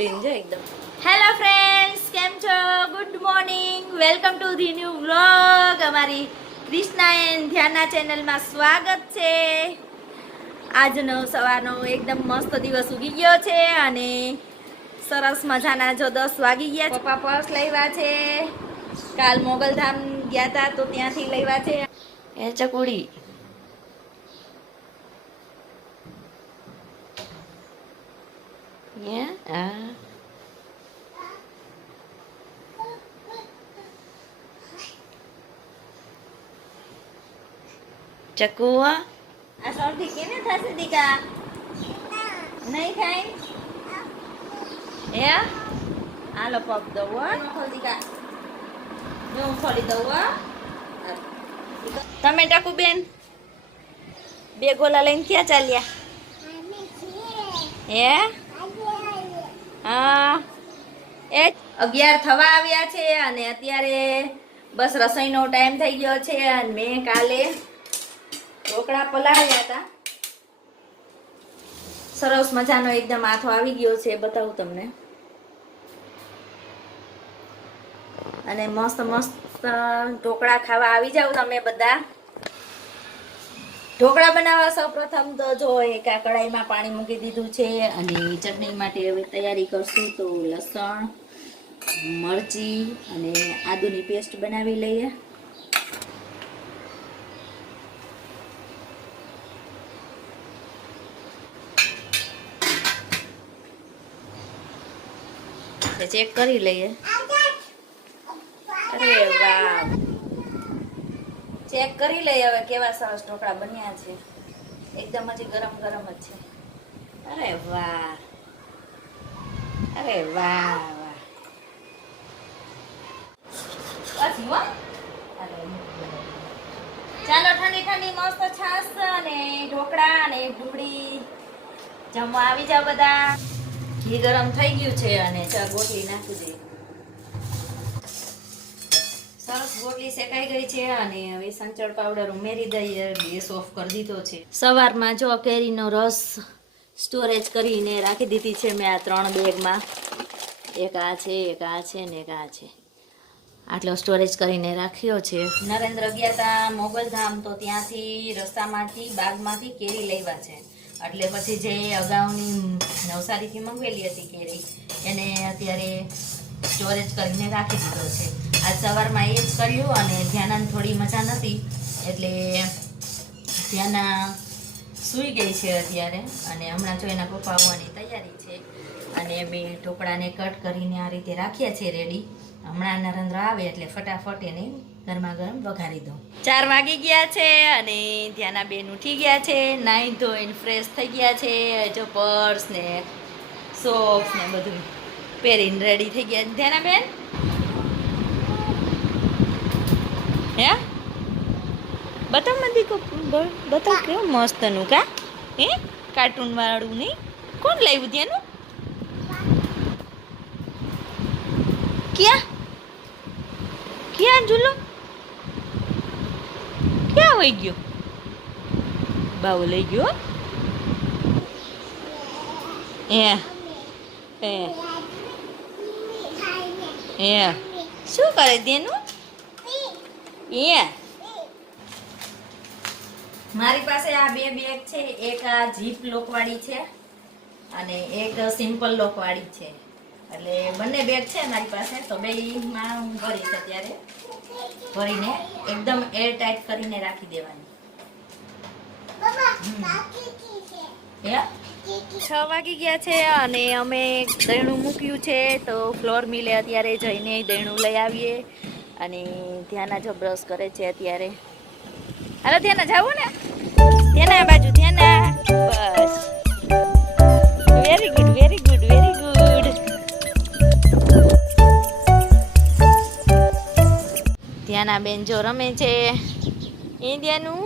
બોલીને જો એકદમ. હેલો ફ્રેન્ડ્સ, કેમ છો? Good morning, welcome to the new vlog. અમારી કૃષ્ણા એન્ડ ધ્યાના ચેનલમાં સ્વાગત છે. આજનો સવારનો એકદમ મસ્ત દિવસ ઉગી ગયો છે અને સરસ મજાના જો 10 વાગી ગયા. પપ્પા પર્સ લાવ્યા છે, કાલ મોગલધામ ગયા હતા તો ત્યાંથી લાવ્યા છે. એ ચકુડી ચકુ આ સૌથી કેને થશે દીકા? નહીં ખાય હે? હાલો પગ દઉં હો દીકા, હું ખોલી દઉં હો. તમે ટકુ બેન બે ગોલા લઈને ક્યાં ચાલ્યા? હે હા, એ 11 થવા આવ્યા છે અને અત્યારે બસ રસોઈનો ટાઈમ થઈ ગયો છે. અને મેં કાલે ઢોકળા પલાળ્યા હતા. સરસ મજાનો એકદમ આથો આવી ગયો છે, બતાવું તમને. અને મસ્ત મસ્ત ઢોકળા ખાવા આવી જાવ તમે બધા. ઢોકળા બનાવવા સૌ પ્રથમ તો જો એક આ કડાઈમાં પાણી મૂકી દીધું છે અને ચટણી માટે હવે તૈયારી કરશું. તો લસણ, મરચી અને આદુની પેસ્ટ બનાવી લઈએ. ચેક કરી લઈએ. અરે વાહ, ચેક કરી લઈએ હવે કેવા સરસ ઢોકળા બન્યા છે. એકદમ હજી ગરમ ગરમ જ છે. અરે વાહ, અરે વાહ વાહ. ચાલો ઠંડી ઠંડી મસ્ત છાસ અને ઢોકળા અને ડુંગળી જમવા આવી જાવ બધા. ઘી ગરમ થઈ ગયું છે અને ગોટલી નાખી દઈએ. સરસ ગોટલી શેકાઈ ગઈ છે અને હવે સંચળ પાવડર ઉમેરી દઈએ. ગેસ ઓફ કરી દીધો છે. સવારમાં જો કેરીનો રસ સ્ટોરેજ કરીને રાખી દીધી છે મેં આ 3 બેગમાં. એક આ છે, એક આ છે ને એક આ છે. આટલો સ્ટોરેજ કરીને રાખ્યો છે. નરેન્દ્ર ગયા હતા મોગલધામ તો ત્યાંથી રસ્તામાંથી બાગમાંથી કેરી લેવા છે. એટલે પછી જે અગાઉની નવસારીથી મંગવેલી હતી કેરી એને અત્યારે સ્ટોરેજ કરીને રાખી દીધો છે. આજ સવારમાં એ જ કર્યું અને ધ્યાનાને થોડી મજા નથી એટલે ધ્યાના સૂઈ ગઈ છે અત્યારે. અને હમણાં જો એના પપ્પા આવવાની તૈયારી છે અને મેં ઢોકળાને કટ કરીને આ રીતે રાખ્યા છે રેડી. હમણાં નરેન્દ્ર આવે એટલે ફટાફટ એને ગરમા ગરમ વઘારી દઉં. 4 વાગી ગયા છે અને ધ્યાના બેન ઉઠી ગયા છે, નાહી ધોઈને ફ્રેશ થઈ ગયા છે. જો પર્સ ને સોક્સ ને બધું પહેરીને રેડી થઈ ગયા. ધ્યાના બેન હે બતાવ મંદી કો બતાવ કેવું મસ્તનું કા હે કાર્ટૂન વાળું નહીં. કોણ લાવ્યું ત્યાંનું? ક્યાં ક્યાં ઝૂલો ક્યાં વહી ગયો? બાવો લઈ ગયો. હે હે હે શું કરે તેનું? મારી પાસે આ 2 બેગ છે. એક આ જીપ લોકવાળી છે અને એક સિમ્પલ લોકવાળી છે. એટલે બંને બેગ છે મારી પાસે. તો બેમાં હું ભરીશ અત્યારે. ભરીને એકદમ એર ટાઈટ કરીને રાખી દેવાની. 6 વાગી ગયા છે અને અમે દહીણું મૂક્યું છે. તો ફ્લોર મિલે અત્યારે જઈને દહીણું લઈ આવીએ. અને ધ્યાના જો બ્રશ કરે છે અત્યારે. હાલો ધ્યાના જાવું ને? ધ્યાના બાજુ ધ્યાના. બસ very good very good very good. Dhyana બેન જો રમે છે ઇન્ડિયાનું.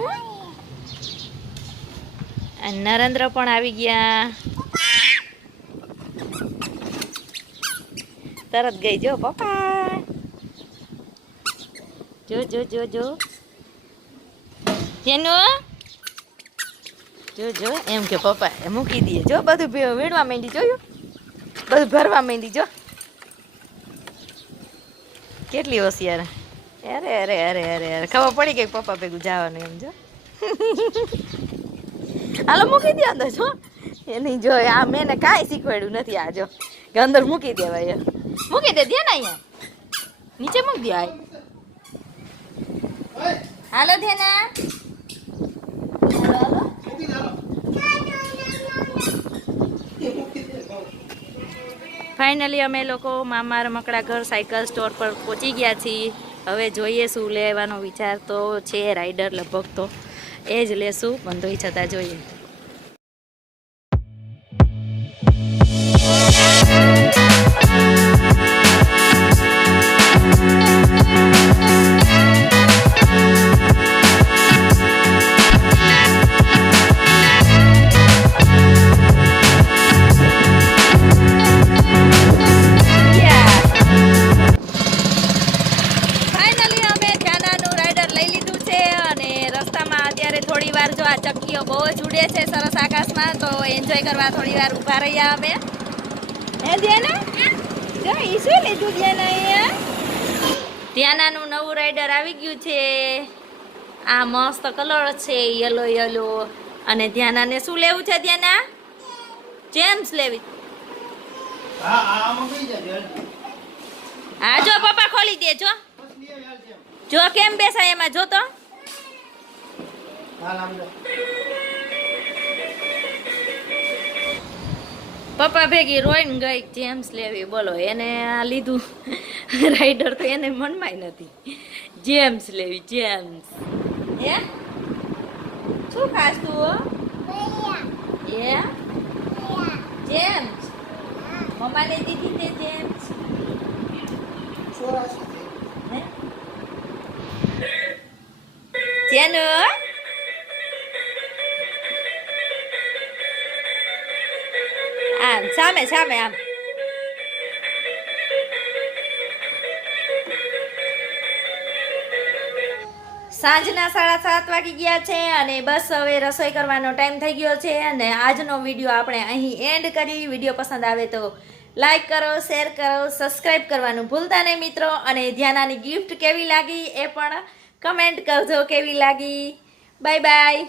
અને નરેન્દ્ર પણ આવી ગયા. તરત ગઈ જો પપ્પા. જો જો જો જો જેનું જો જો એમ કે પપ્પા મૂકી દઈએ. જો બધું વીણવા માંડી. જોયું બધું ભરવા માંડી જો કેટલી હોશિયાર. અરે અરે અરે અરે અરે ખબર પડી ગઈ પપ્પા ભેગું જવાનું એમ જો. હાલો મૂકી દે અંદર જો એની જો આ મેં કાંઈ શીખવાડ્યું નથી આ જો કે અંદર મૂકી દેવાય મૂકી દે ને અહીંયા નીચે મૂકી દે હાલો ધ્યાના ફાઇનલી અમે લોકો મામા રમકડા ઘર સાયકલ સ્ટોર પર પહોંચી ગયા છીએ. હવે જોઈએ શું લેવાનો વિચાર તો છે રાઈડર લગભગ તો એ જ લેશું બંધોઈ છતાં જોઈએ. થોડી વાર જો આ ચક્કીઓ બહુ જ ઉડે છે સરસ આકાશમાં તો એન્જોય કરવા થોડી વાર ઊભા રહ્યા અમે. હે ધ્યાના જો ઈ શું લીધું ધ્યાના અહીંયા ધ્યાનાનું નવું રાઈડર આવી ગયું છે. આ મસ્ત કલર છે યલો યલો અને ધ્યાનાને શું લેવું છે ધ્યાના જેમ્સ લેવી. હા જો પપ્પા ખોલી દે જો કેમ બેસાય એમાં જો તો પપ્પા ભેગી રોઈને ગઈ જેમ્સ લેવી બોલો એને આ લીધું રાઈડર તો એને મનમાંય નથી જેમ્સ લેવી જેમ્સ. હે શું ખાસ તું એ જેમ્સ મમ્માને દીધી તે જેમ્સ જેનો આમ સામે સામે આમ સાંજના 7:30 વાગી ગયા છે અને બસ હવે રસોઈ કરવાનો ટાઈમ થઈ ગયો છે અને આજનો વિડીયો આપણે અહીં એન્ડ કરી. વિડીયો પસંદ આવે તો લાઈક કરો, શેર કરો, સબસ્ક્રાઈબ કરવાનું ભૂલતા નહીં મિત્રો. અને ધ્યાનાની ગિફ્ટ કેવી લાગી એ પણ કમેન્ટ કરજો કેવી લાગી. Bye bye.